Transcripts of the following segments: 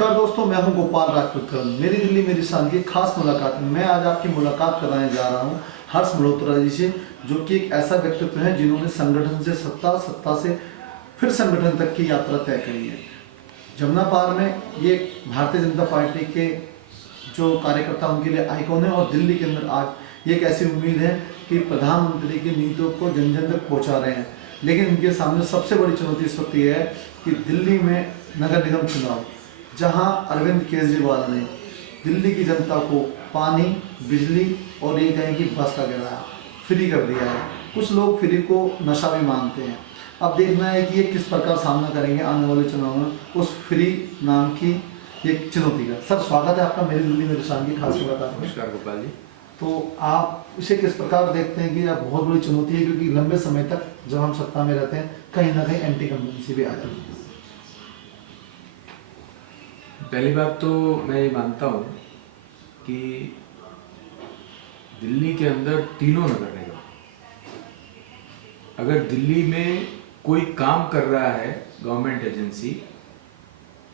नमस्कार दोस्तों, मैं हूं गोपाल राजपुत्र। मेरी दिल्ली मेरी साल की खास मुलाकात में मैं आज आपकी मुलाकात कराने जा रहा हूं हर्ष मल्होत्रा जी से, जो कि एक ऐसा व्यक्तित्व है जिन्होंने संगठन से सत्ता, सत्ता से फिर संगठन तक की यात्रा तय करी है। जमुना पार में ये भारतीय जनता पार्टी के जो कार्यकर्ता उनके लिए आइकॉन है, और दिल्ली के अंदर आज ये एक ऐसी उम्मीद है कि प्रधानमंत्री की नीतियों को जन जन तक पहुँचा रहे हैं। लेकिन इनके सामने सबसे बड़ी चुनौती इस वक्त ये है कि दिल्ली में नगर निगम चुनाव, जहां अरविंद केजरीवाल ने दिल्ली की जनता को पानी, बिजली और ये कहें कि बस का किराया फ्री कर दिया है। कुछ लोग फ्री को नशा भी मानते हैं। अब देखना है कि ये किस प्रकार सामना करेंगे आने वाले चुनाव में उस फ्री नाम की एक चुनौती का। सर, स्वागत है आपका मेरी दिल्ली मेरी शान की खास मुलाकात में। नमस्कार गोपाल जी। तो आप इसे किस प्रकार देखते हैं कि यह बहुत बड़ी चुनौती है, क्योंकि लंबे समय तक जब हम सत्ता में रहते हैं कहीं ना कहीं एंटी कम्युनिटी भी आ जाती है। पहली बात तो मैं ये मानता हूँ कि दिल्ली के अंदर तीनों नगर निगम, अगर दिल्ली में कोई काम कर रहा है गवर्नमेंट एजेंसी,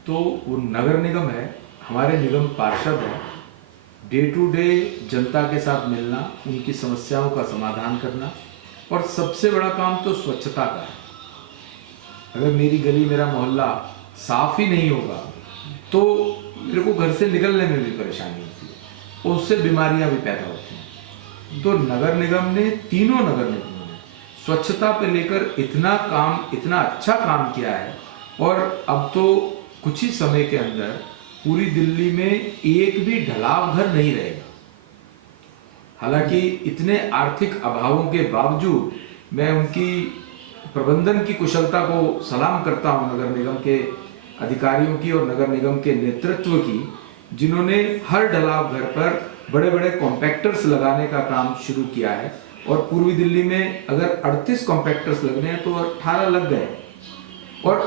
तो वो नगर निगम है। हमारे निगम पार्षद है। डे टू डे जनता के साथ मिलना, उनकी समस्याओं का समाधान करना, और सबसे बड़ा काम तो स्वच्छता का है। अगर मेरी गली मेरा मोहल्ला साफ ही नहीं होगा तो मेरे को घर से निकलने में भी परेशानी होती है और उससे बीमारियां भी पैदा होती हैं। तो नगर निगम ने, तीनों नगर निगमों ने स्वच्छता पे लेकर इतना अच्छा काम किया है, और अब तो कुछ ही समय के अंदर पूरी दिल्ली में एक भी ढलाव घर नहीं रहेगा। हालांकि इतने आर्थिक अभावों के बावजूद मैं उनकी प्रबंधन की कुशलता को सलाम करता हूं, नगर निगम के अधिकारियों की और नगर निगम के नेतृत्व की, जिन्होंने हर ढलाव घर पर बड़े बड़े कॉम्पैक्टर्स लगाने का काम शुरू किया है। और पूर्वी दिल्ली में अगर 38 कॉम्पैक्टर्स लगने हैं तो 18 लग गए, और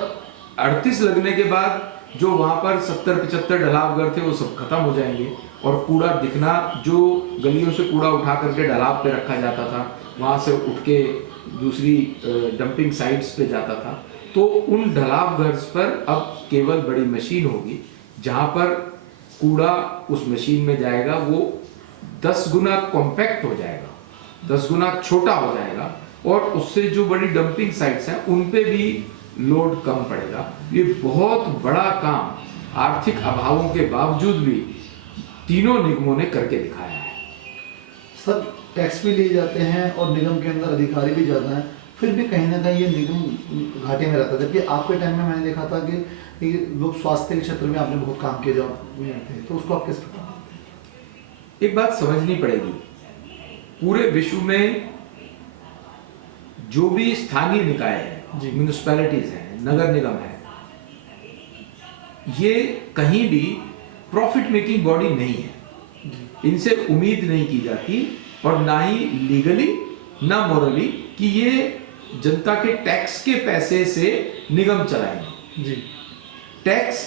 38 लगने के बाद जो वहां पर 70-75 ढलाव घर थे वो सब खत्म हो जाएंगे, और कूड़ा दिखना, जो गलियों से कूड़ा उठा करके ढलाव पे रखा जाता था, वहां से उठ के दूसरी डंपिंग साइट्स पे जाता था, तो उन ढलाव घर पर अब केवल बड़ी मशीन होगी, जहां पर कूड़ा उस मशीन में जाएगा, वो 10 गुना कॉम्पैक्ट हो जाएगा, 10 गुना छोटा हो जाएगा, और उससे जो बड़ी डंपिंग साइट्स हैं उन पे भी लोड कम पड़ेगा। ये बहुत बड़ा काम आर्थिक अभावों के बावजूद भी तीनों निगमों ने करके दिखाया है। सर, टैक्स भी लिए जाते हैं और निगम के अंदर अधिकारी भी ज़्यादा हैं, फिर भी कहीं ना कहीं ये निगम घाटे में रहता है। जबकि आपके टाइम में मैंने देखा था कि लोग स्वास्थ्य के क्षेत्र में आपने बहुत काम किए जब थे, तो उसको आप किस प्रकार? एक बात समझनी पड़ेगी, पूरे विश्व में जो भी स्थानीय निकाय है, म्युनिसिपैलिटीज हैं, नगर निगम है, ये कहीं भी प्रॉफिट मेकिंग बॉडी नहीं है। इनसे उम्मीद नहीं की जाती, और ना ही लीगली ना मॉरली, कि ये जनता के टैक्स के पैसे से निगम चलाएंगे। जी, टैक्स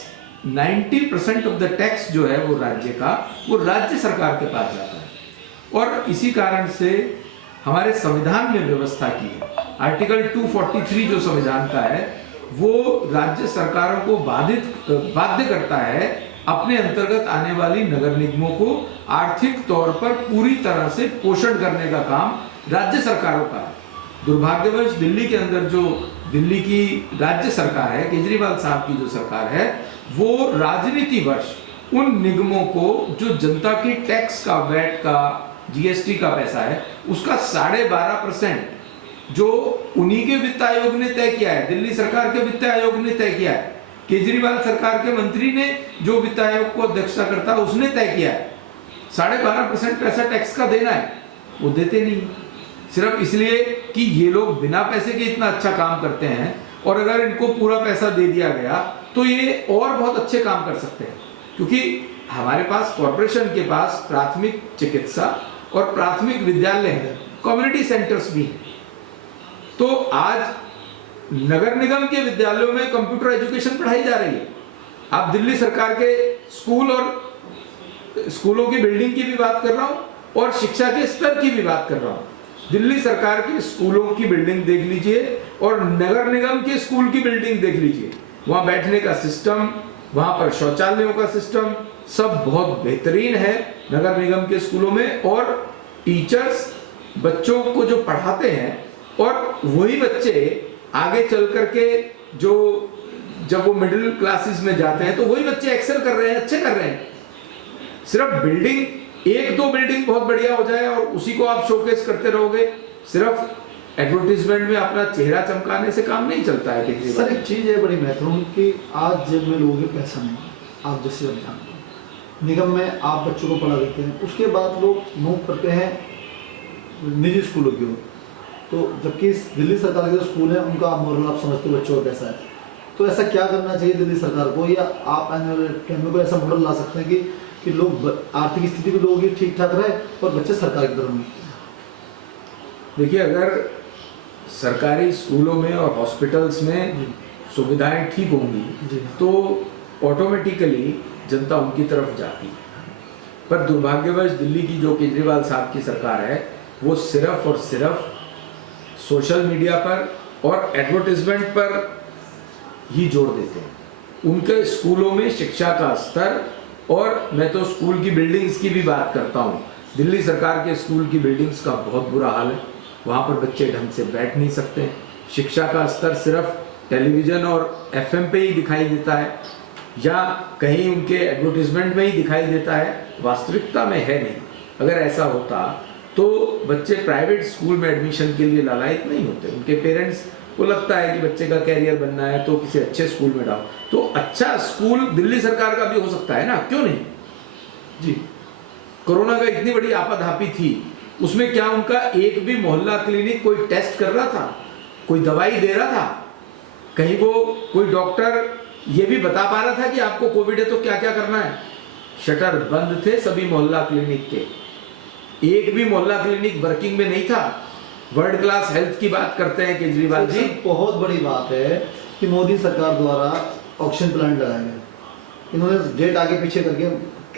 90% ऑफ द टैक्स जो है वो राज्य का, वो राज्य सरकार के पास जाता है। और इसी कारण से हमारे संविधान में व्यवस्था की है, आर्टिकल 243 जो संविधान का है, वो राज्य सरकारों को बाध्य करता है अपने अंतर्गत आने वाली नगर निगमों को आर्थिक तौर पर पूरी तरह से पोषण करने का काम राज्य सरकारों का है। दुर्भाग्यवश दिल्ली के अंदर जो दिल्ली की राज्य सरकार है, केजरीवाल साहब की जो सरकार है, वो राजनीतिवश उन निगमों को जो जनता की टैक्स का, वैट का, जीएसटी का पैसा है, उसका 12.5% जो उन्हीं के वित्त आयोग ने तय किया है, दिल्ली सरकार के वित्त आयोग ने तय किया है, केजरीवाल सरकार के मंत्री ने जो वित्त आयोग को अध्यक्षता करता है उसने तय किया है, 12.5% पैसा टैक्स का देना है, वो देते नहीं, सिर्फ इसलिए कि ये लोग बिना पैसे के इतना अच्छा काम करते हैं, और अगर इनको पूरा पैसा दे दिया गया तो ये और बहुत अच्छे काम कर सकते हैं। क्योंकि हमारे पास कॉर्पोरेशन के पास प्राथमिक चिकित्सा और प्राथमिक विद्यालय है, कम्युनिटी सेंटर्स भी हैं। तो आज नगर निगम के विद्यालयों में कंप्यूटर एजुकेशन पढ़ाई जा रही है। आप दिल्ली सरकार के स्कूल और स्कूलों की बिल्डिंग की भी बात कर रहा हूं, और शिक्षा के स्तर की भी बात कर रहा हूं। दिल्ली सरकार के स्कूलों की बिल्डिंग देख लीजिए और नगर निगम के स्कूल की बिल्डिंग देख लीजिए, वहां बैठने का सिस्टम, वहाँ पर शौचालयों का सिस्टम सब बहुत बेहतरीन है नगर निगम के स्कूलों में, और टीचर्स बच्चों को जो पढ़ाते हैं, और वही बच्चे आगे चल करके जो जब वो मिडिल क्लासेस में जाते हैं तो वही बच्चे एक्सेल कर रहे हैं, अच्छे कर रहे हैं। सिर्फ बिल्डिंग, एक दो बिल्डिंग बहुत बढ़िया हो जाए और उसी को आप शोकेस करते रहोगे, सिर्फ एडवर्टीजमेंट में अपना चेहरा चमकाने से काम नहीं चलता है। सर एक चीज़ है बड़ी महत्वपूर्ण कि आज जेब में लोगों के पैसा नहीं है, आप जैसे अब जानते हैं निगम में आप बच्चों को पढ़ा देते हैं, उसके बाद लोग मूव करते हैं निजी स्कूलों की ओर। तो जबकि दिल्ली सरकार के जो स्कूल है उनका मोरल आप समझते हो बच्चों का कैसा है, तो ऐसा क्या करना चाहिए दिल्ली सरकार को, या आप आने वाले टाइम में कोई ऐसा मॉडल ला सकते हैं कि लोग आर्थिक स्थिति भी लोगों की ठीक ठाक रहे और बच्चे सरकार की तरफ मुड़े? देखिए, अगर सरकारी स्कूलों में और हॉस्पिटल्स में सुविधाएं ठीक होंगी तो ऑटोमेटिकली जनता उनकी तरफ जाती है। पर दुर्भाग्यवश दिल्ली की जो केजरीवाल साहब की सरकार है वो सिर्फ और सिर्फ सोशल मीडिया पर और एडवर्टाइजमेंट पर ही जोड़ देते हैं। उनके स्कूलों में शिक्षा का स्तर, और मैं तो स्कूल की बिल्डिंग्स की भी बात करता हूँ, दिल्ली सरकार के स्कूल की बिल्डिंग्स का बहुत बुरा हाल है। वहाँ पर बच्चे ढंग से बैठ नहीं सकते। शिक्षा का स्तर सिर्फ टेलीविज़न और एफएम पे ही दिखाई देता है, या कहीं उनके एडवर्टीजमेंट में ही दिखाई देता है, वास्तविकता में है नहीं। अगर ऐसा होता तो बच्चे प्राइवेट स्कूल में एडमिशन के लिए लालायित नहीं होते। उनके पेरेंट्स को लगता है कि बच्चे का कैरियर बनना है तो किसी अच्छे स्कूल में डालो। तो अच्छा स्कूल दिल्ली सरकार का भी हो सकता है ना, क्यों नहीं जी। कोरोना का इतनी बड़ी आपाधापी थी, उसमें क्या उनका एक भी मोहल्ला क्लिनिक कोई टेस्ट कर रहा था, कोई दवाई दे रहा था? कहीं वो कोई डॉक्टर ये भी बता पा रहा था कि आपको कोविड है तो क्या क्या करना है? शटर बंद थे सभी मोहल्ला क्लिनिक के, एक भी मोहल्ला क्लिनिक वर्किंग में नहीं था। वर्ल्ड क्लास हेल्थ की बात करते हैं केजरीवाल जी। बहुत बड़ी बात है कि मोदी सरकार द्वारा ऑक्सीजन प्लांट लगाया गया। इन्होंने डेट आगे पीछे करके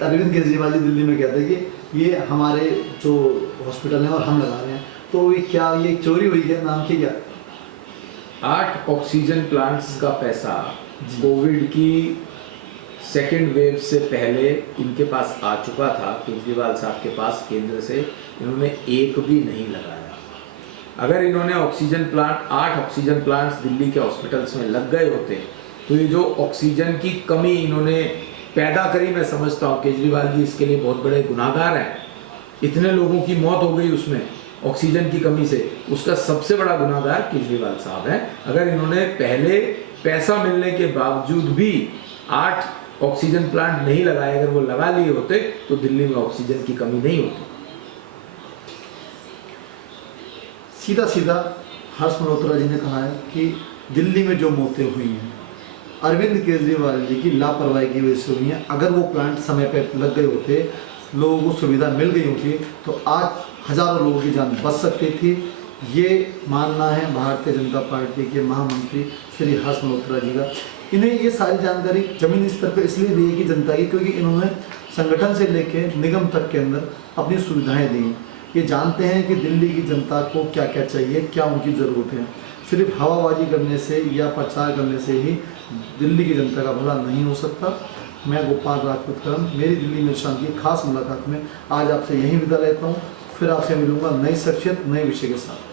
अरविंद केजरीवाल जी दिल्ली में कहते हैं कि ये हमारे जो हॉस्पिटल हैं और हम लगा रहे हैं, तो ये क्या ये चोरी हुई है? नाम की क्या? 8 ऑक्सीजन प्लांट्स का पैसा कोविड की सेकेंड वेव से पहले इनके पास आ चुका था, केजरीवाल साहब के पास केंद्र से। इन्होंने एक भी नहीं लगाया। अगर इन्होंने oxygen plant 8 oxygen plants Delhi के हॉस्पिटल्स में लग गए होते तो ये जो ऑक्सीजन की कमी इन्होंने पैदा करी, मैं समझता हूँ केजरीवाल जी इसके लिए बहुत बड़े गुनाहगार हैं। इतने लोगों की मौत हो गई उसमें ऑक्सीजन की कमी से, उसका सबसे बड़ा गुनाहगार केजरीवाल साहब हैं। अगर इन्होंने पहले पैसा मिलने के बावजूद भी 8 ऑक्सीजन प्लांट नहीं लगाए, अगर वो लगा लिए होते तो दिल्ली में ऑक्सीजन की कमी नहीं होती। सीधा सीधा हर्ष मल्होत्रा जी ने कहा है कि दिल्ली में जो मौतें हुई हैं अरविंद केजरीवाल जी की लापरवाही की वजह से हुई हैं। अगर वो प्लांट समय पे लग गए होते, लोगों को सुविधा मिल गई होती, तो आज हजारों लोगों की जान बच सकती थी। ये मानना है भारतीय जनता पार्टी के महामंत्री श्री हर्ष मल्होत्रा जी का। इन्हें ये सारी जानकारी जमीनी स्तर पर इसलिए दी है कि जनता की, क्योंकि इन्होंने संगठन से लेकर निगम तक के अंदर अपनी सुविधाएं दी हैं। ये जानते हैं कि दिल्ली की जनता को क्या क्या चाहिए, क्या उनकी ज़रूरत है। सिर्फ हवाबाजी करने से या प्रचार करने से ही दिल्ली की जनता का भला नहीं हो सकता। मैं गोपाल राजपूत, मेरी दिल्ली मेरी शान की खास मुलाकात में आज आपसे यहीं विदा लेता हूँ। फिर आपसे मिलूंगा नई शख्सियत नए विषय के साथ।